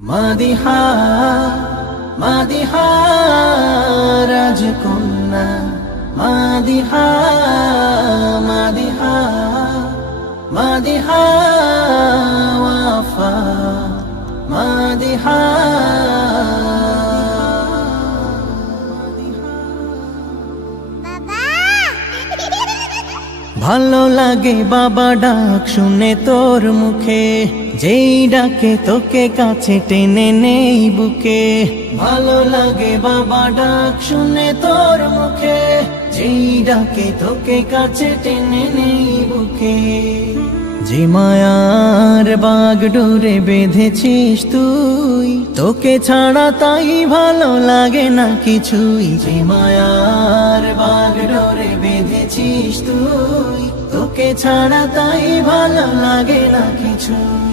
মাদিহা মাদিহা রাজকন্যা মাদিহা মাদিহা মাদিহা ওয়াফা মাদিহা ভালো লাগে বাবা ডাক শুনে তোর মুখে, যেই ডাকে তোকে কাছে টেনে নেই বুকে। ভালো লাগে বাবা ডাক শুনে তোর মুখে, যেই ডাকে তোকে কাছে টেনে নেই বুকে। যে মায়ার বাগডোরে বেঁধেছিস তুই, তোকে ছাড়া তাই ভালো লাগে না কিছুই। যে মায়ার বাগডোরে বেঁধেছিস তুই, তোকে ছাড়া তাই ভালো লাগে না কিছুই।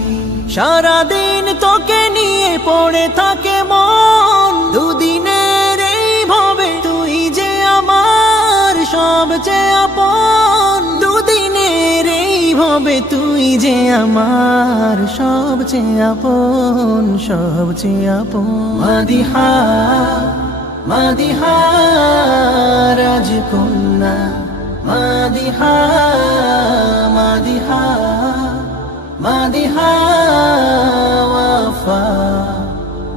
সারাদিন তোকে নিয়ে পড়ে থাকে মন, দুদিনের এই ভাবে তুই যে আমার সবচেয়ে আপন। দুদিনের এই ভাবে তুই যে আমার সবচেয়ে আপন, সবচেয়ে আপন। মাদিহা মাদিহা রাজকন্যা মাদিহা মাদিহা মাদিহা ওয়াফা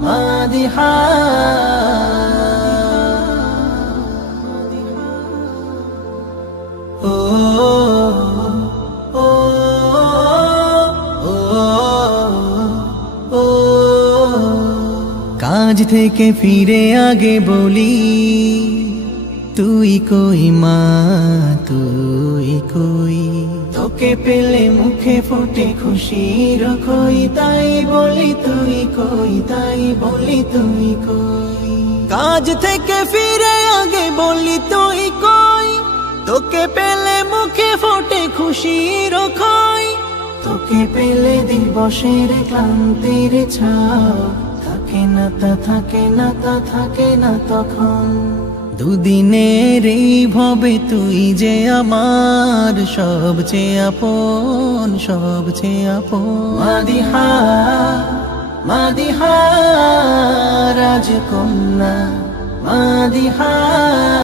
মাদিহা। ও ও ও কাজ থেকে ফিরে আগে বলি, তুই কই মা তুই কই। তোকে পেলে মুখে ফোটে খুশির খই, তাই বলি তুই কই, তাই বলি তুই কই। কাজ থেকে ফিরে আগে বলি তুই কই, তোকে পেলে মুখে ফোটে খুশির খই। তোকে পেলে দিবসের ক্লান্তির ছাপ থাকে না, তা থাকে না, তা থাকে না তখন। দুদিনের এই ভবে তুই যে আমার সবচেয়ে আপন, সবচেয়ে আপন। মাদিহা মাদিহা রাজকন্যা মাদিহা।